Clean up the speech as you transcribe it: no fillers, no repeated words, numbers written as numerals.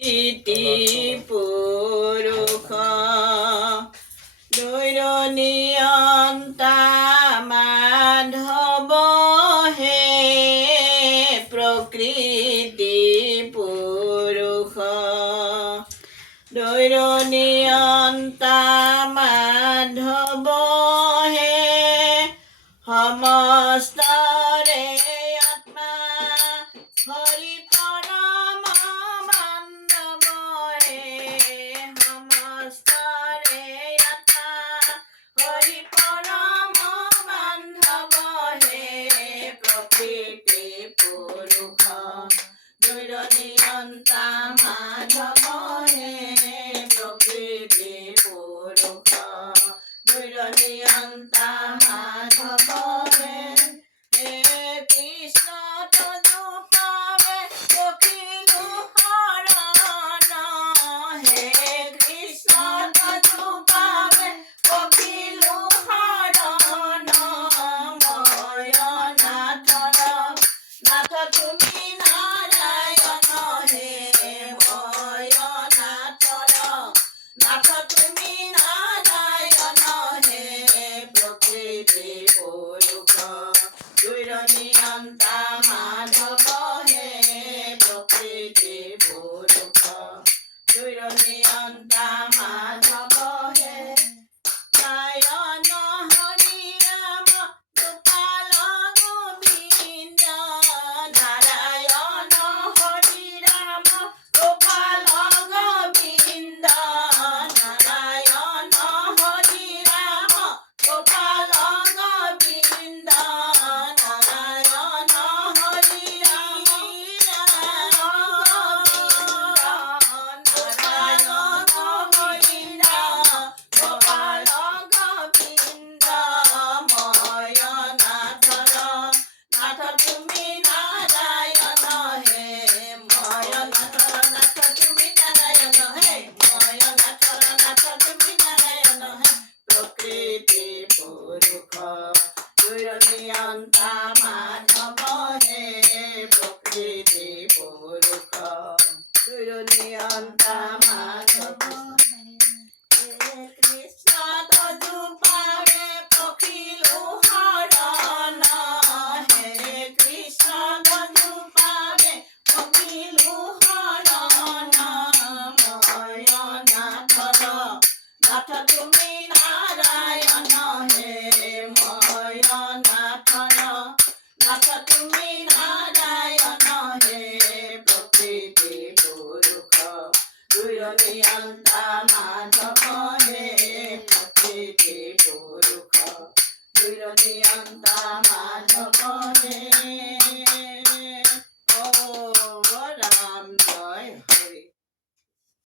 ইতি পুৰুষ দৈৰনিয়ন্তা মাধৱ হে প্ৰকৃতি পুৰুষ দৈৰনিয়ন্তা মাধৱ হে সমস্তৰে আত্মা হৰি পৰম বান্ধৱ হে সমস্তৰে আত্মা হৰি পৰম বান্ধৱ হে প্ৰকৃতি পুৰুষ দৈৰনিয়ন্তা মাধৱ হে প্ৰকৃতি পুৰুষ দৈৰনিয়ন্তা মাধৱ হে কৃষ্ণ তদুপাৱে পখিলো শৰণ হে কৃষ্ণ তদুপাৱে পখিলো শৰণ ময় নাথৰ নাথ তুমি নাৰায়ণ হে ময় নাথৰ নাথ তুমি নাৰায়ণ হে প্ৰকৃতি পুৰুষ দৈৰনিয়ন্তা মাধৱ হে প্ৰকৃতি পুৰুষ দৈৰনিয়ন্তা মাধৱ হে নাৰায়ণ হৰি ৰাম গোপাল গোবিন্দ নাৰায়ণ হৰি ৰাম গোপাল গোবিন্দ নাৰায়ণ হৰি ৰাম গোপাল গোবিন্দ নাৰায়ণ হৰি ৰাম নাৰায়ণ হৰি ৰাম গোপাল গোবিন্দ ময় নাথৰ নাথ তুমি নাৰায়ণ হে ময় নাথৰ নাথ তুমি নাৰায়ণ হে ময় নাথৰ নাথ তুমি নাৰায়ণ হে প্ৰকৃতি পুৰুষ দৈৰনিয়ন্তা মাধৱ হে প্ৰকৃতি পুৰুষ দৈৰনিয়ন্তা মাধৱ কৃষ্ণ তদুপাৱে পখিলো শৰণ হে কৃষ্ণ তদুপাৱে পখিলো শৰণ ময় নাথৰ নাথ তুমি নাৰায়ণ হে ময় নাথৰ নাথ তুমি নাৰায়ণ হে প্ৰকৃতি পুৰুষ দৈৰনিয়ন্তা মাধৱ হে প্ৰকৃতি পুৰুষ দৈৰনিয়ন্তা মাধৱ